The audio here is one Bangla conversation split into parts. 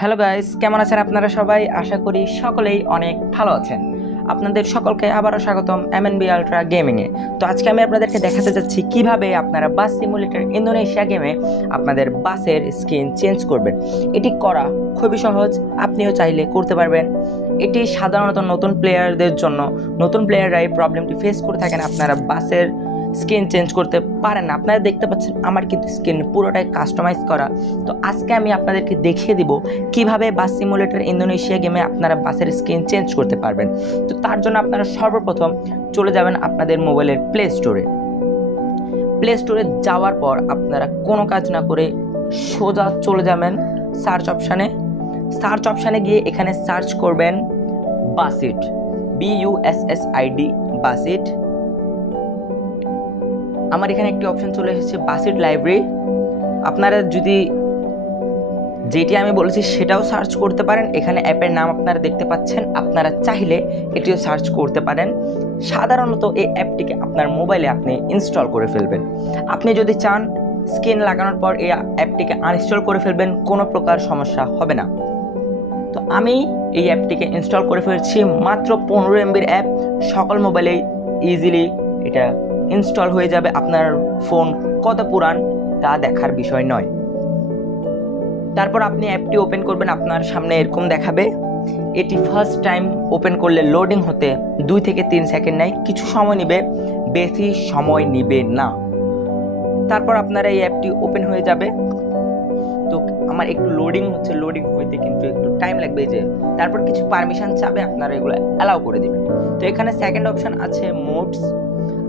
হ্যালো গাইস, কেমন আছেন আপনারা সবাই? আশা করি সকলেই অনেক ভালো আছেন। আপনাদের সকলকে আবারও স্বাগতম এমএনবি আলট্রা গেমিংয়ে। তো আজকে আমি আপনাদেরকে দেখাতে যাচ্ছি কিভাবে আপনারা বাস সিমুলেটর ইন্দোনেশিয়া গেমে আপনাদের বাসের স্ক্রিন চেঞ্জ করবেন। এটি করা খুবই সহজ, আপনিও চাইলে করতে পারবেন। এটি সাধারণত নতুন প্লেয়ারদের জন্য, নতুন প্লেয়াররা এই প্রবলেমটি ফেস করে থাকেন। আপনারা বাসের স্ক্রিন চেঞ্জ করতে পারেন না। আপনারা দেখতে পাচ্ছেন আমার কিন্তু স্ক্রিন পুরোটাই কাস্টমাইজ করা। তো আজকে আমি আপনাদেরকে দেখিয়ে দিব কিভাবে বাস সিমুলেটর ইন্দোনেশিয়া গেমে আপনারা বাসের স্ক্রিন চেঞ্জ করতে পারবেন। তো তার জন্য আপনারা সর্বপ্রথম চলে যাবেন আপনাদের মোবাইলের প্লে স্টোরে যাওয়ার পর আপনারা কোনো কাজ না করে সোজা চলে যাবেন সার্চ অপশানে গিয়ে এখানে সার্চ করবেন বাসিট, BUSSID বাসিট। আমার এখানে একটি অপশন চলে এসেছে বাসিট লাইব্রেরি। আপনারা যদি যেটি আমি বলেছি সেটাও সার্চ করতে পারেন। এখানে অ্যাপের নাম আপনারা দেখতে পাচ্ছেন, আপনারা চাইলে এটিও সার্চ করতে পারেন। সাধারণত এই অ্যাপটিকে আপনার মোবাইলে আপনি ইনস্টল করে ফেলবেন। আপনি যদি চান স্ক্রিন লাগানোর পর এই অ্যাপটিকে আনইনস্টল করে ফেলবেন, কোনো প্রকার সমস্যা হবে না। তো আমি এই অ্যাপটিকে ইনস্টল করে ফেলছি। মাত্র 15 MB অ্যাপ, সকল মোবাইলেই ইজিলি এটা ইনস্টল হয়ে যাবে। আপনার ফোন কত পুরান তা দেখার বিষয় নয়। তারপর আপনি অ্যাপটি ওপেন করবেন, আপনার সামনে এরকম দেখাবে। এটি ফার্স্ট টাইম ওপেন করলে লোডিং হতে 2 থেকে 3 সেকেন্ড নেয়, কিছু সময় নেবে, বেশি সময় নেবে না। তারপর আপনারা এই অ্যাপটি ওপেন হয়ে যাবে। তো আমার একটু লোডিং হইতে কিন্তু একটু টাইম লাগবে। যে তারপর কিছু পারমিশন চাবে, আপনারা এগুলো অ্যালাউ করে দেবেন। তো এখানে সেকেন্ড অপশন আছে মোডস,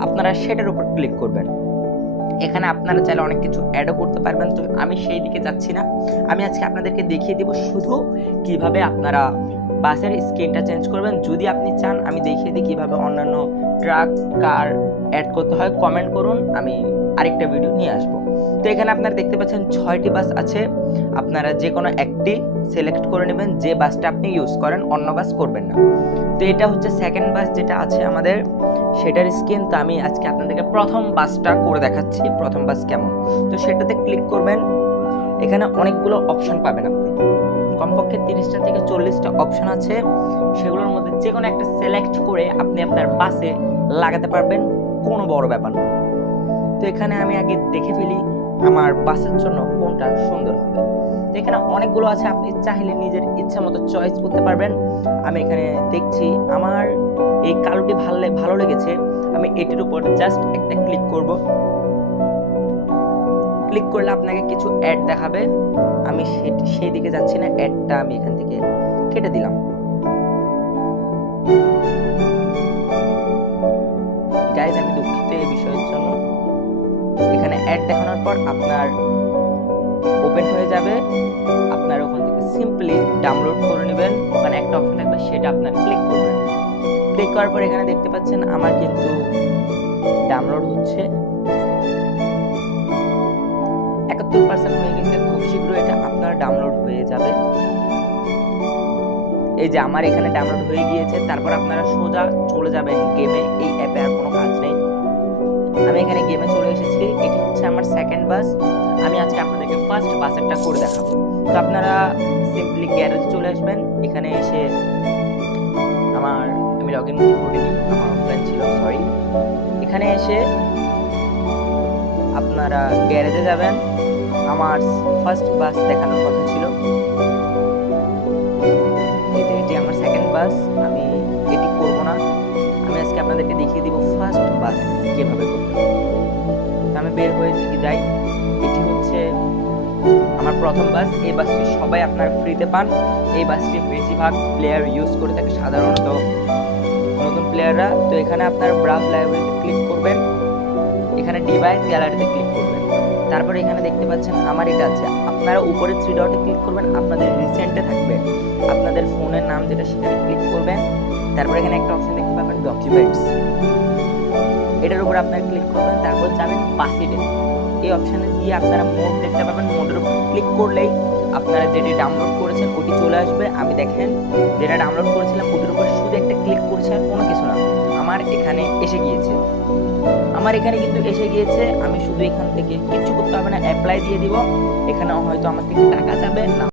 আপনারা সেটার উপর ক্লিক করবেন। এখানে আপনারা চাইলে অনেক কিছু অ্যাডও করতে পারবেন। তো আমি সেই দিকে যাচ্ছি না, আমি আজকে আপনাদেরকে দেখিয়ে দিব শুধু কিভাবে আপনারা বাসের স্ক্রিনটা চেঞ্জ করবেন। যদি আপনি চান আমি দেখিয়ে দিই কিভাবে অন্যান্য ট্রাক, কার অ্যাড করতে হয়, কমেন্ট করুন, আমি আরেকটা ভিডিও নিয়ে আসবো। তো এখানে আপনারা দেখতে পাচ্ছেন 6টি বাস আছে। আপনারা যে কোনো একটি সিলেক্ট করে নেবেন, যে বাসটা আপনি ইউজ করেন, অন্য বাস করবেন না। তো এটা হচ্ছে সেকেন্ড বাস যেটা আছে আমাদের, সেটার স্ক্রিন। তো আমি আজকে আপনাদেরকে প্রথম বাসটা করে দেখাচ্ছি, প্রথম বাস কেমন। তো সেটাতে ক্লিক করবেন। এখানে অনেকগুলো অপশন পাবেন আপনি, কমপক্ষে 30টা থেকে 40টা অপশন আছে। সেগুলোর মধ্যে যে কোনো একটা সিলেক্ট করে আপনি আপনার বাসে লাগাতে পারবেন, কোনো বড় ব্যাপার না। তো এখানে আমি আগে দেখে ফেলি আমার বাসের জন্য কোনটা সুন্দর হবে। তো এখানে অনেকগুলো আছে, আপনি চাইলে নিজের ইচ্ছা মতো চয়েস করতে পারবেন। আমি এখানে দেখছি আমার এই কালোটি ভালো লেগেছে, আমি এটির উপর জাস্ট একটা ক্লিক করব। ক্লিক করলে আপনাকে কিছু অ্যাড দেখাবে, আমি সেই দিকে যাচ্ছি না, অ্যাডটা আমি এখান থেকে কেটে দিলাম। গাইজ আমি দুঃখিত এই বিষয়ের জন্য। এখানে অ্যাড দেখানোর পর আপনার ওপেন হয়ে যাবে, আপনার ওখান থেকে সিম্পলি ডাউনলোড করে নেবেন। ওখানে একটা অপশন থাকবে, সেটা আপনার ক্লিক করবেন। ক্লিক করার পর এখানে দেখতে পাচ্ছেন আমার কিন্তু ডাউনলোড হচ্ছে, 71% হয়ে গেছে। খুব শীঘ্র এটা আপনার ডাউনলোড হয়ে যাবে। এই যে আমার এখানে ডাউনলোড হয়ে গিয়েছে। তারপর আপনারা সোজা চলে যাবেন গেমে। এই অ্যাপে আর কোনো কাজ নেই, আমি এখানে গেমে চলে এসেছি। এটি হচ্ছে আমার সেকেন্ড বাস। আমি আজকে আপনাদেরকে ফার্স্ট বাসেরটা করে দেখাবো। তো আপনারা সিম্পলি গ্যারেজে চলে আসবেন। এখানে এসে আমি লগ ইন করিনি, আমার অফলাইন ছিল, সরি। এখানে এসে আপনারা গ্যারেজে যাবেন। আমার ফার্স্ট বাস দেখানোর কথা ছিল, এটি আমার সেকেন্ড বাস। আমি এটি করব না, আমি আজকে আপনাদেরকে দেখিয়ে দিব ফার্স্ট বাস কিভাবে করতে হবে। আমি বের হয়ে যাই। এটি হচ্ছে আমার প্রথম বাস। এই বাসটি সবাই আপনার ফ্রিতে পান। এই বাসটি বেশিরভাগ প্লেয়ার ইউজ করে থাকে, সাধারণত নতুন প্লেয়াররা। তো এখানে আপনার ব্রাউজ লাইব্রেরিতে ক্লিক করবেন, এখানে ডিভাইস গ্যালারিতে ক্লিক করবেন। তারপরে এখানে দেখতে পাচ্ছেন আমার এটা আছে, আপনারা উপরে 3 ডটে ক্লিক করবেন, আপনাদের রিসেন্টে থাকবে আপনাদের ফোনের নাম যেটা, সেখানে ক্লিক করবেন। তারপর এখানে একটা অপশন দেখতে পাবেন ডকুমেন্টস, এটার উপর আপনারা ক্লিক করবেন। তারপর যাবেন বাসিটে, এই অপশানে গিয়ে আপনারা মোড দেখতে পাবেন। মোডের উপর ক্লিক করলেই আপনারা যেটি ডাউনলোড করেছেন ওটি চলে আসবে। আমি দেখেন যেটা ডাউনলোড করেছিলাম ওটির উপর শুধু একটা ক্লিক করছে, আর কোনো কিছু না। আমার এখানে এসে গিয়েছে, কিন্তু এসে গিয়েছে। আমি শুধু এখান থেকে কিছু করতে হবে না, অ্যাপ্লাই দিয়ে দিব। এখানে হয়তো আমার থেকে টাকা যাবে না।